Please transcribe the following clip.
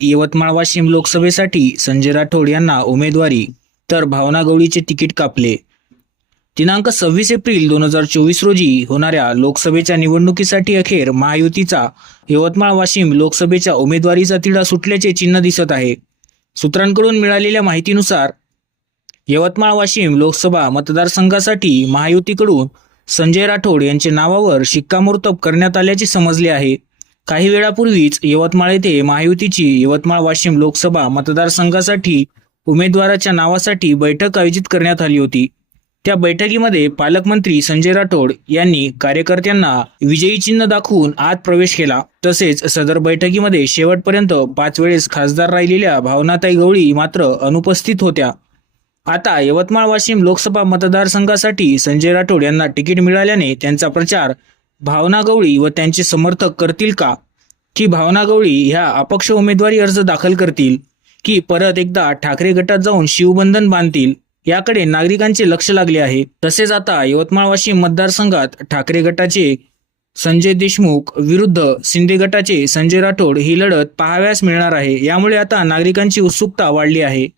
यवतमाळ वाशिम लोकसभेसाठी संजय राठोड यांना उमेदवारी तर भावना गवळीचे तिकीट कापले. दिनांक सव्वीस एप्रिल दोन हजार चोवीस रोजी होणाऱ्या लोकसभेच्या निवडणुकीसाठी अखेर महायुतीचा यवतमाळ वाशिम लोकसभेच्या उमेदवारीचा तिढा सुटल्याचे चिन्ह दिसत आहे. सूत्रांकडून मिळालेल्या माहितीनुसार यवतमाळ वाशिम लोकसभा मतदारसंघासाठी महायुतीकडून संजय राठोड यांच्या नावावर शिक्कामोर्तब करण्यात आल्याचे समजले आहे. काही वेळापूर्वीच यवतमाळ येथे महायुतीची यवतमाळ वाशिम लोकसभा मतदारसंघासाठी उमेदवाराच्या नावासाठी बैठक आयोजित करण्यात आली होती. त्या बैठकीमध्ये पालकमंत्री संजय राठोड यांनी कार्यकर्त्यांना विजयी चिन्ह दाखवून आत प्रवेश केला. तसेच सदर बैठकीमध्ये शेवटपर्यंत पाच वेळेस खासदार राहिलेल्या भावनाताई गवळी मात्र अनुपस्थित होत्या. आता यवतमाळ वाशिम लोकसभा मतदारसंघासाठी संजय राठोड यांना तिकीट मिळाल्याने त्यांचा प्रचार भावना गवळी व त्यांचे समर्थक करतील का? की भावना गवळी ह्या अपक्ष उमेदवारी अर्ज दाखल करतील? की परत एकदा ठाकरे गटात जाऊन शिवबंधन बांधतील? याकडे नागरिकांचे लक्ष लागले आहे. तसेच आता यवतमाळ वाशिम मतदारसंघात ठाकरे गटाचे संजय देशमुख विरुद्ध शिंदे गटाचे संजय राठोड ही लढत पाहाव्यास मिळणार आहे. यामुळे आता नागरिकांची उत्सुकता वाढली आहे.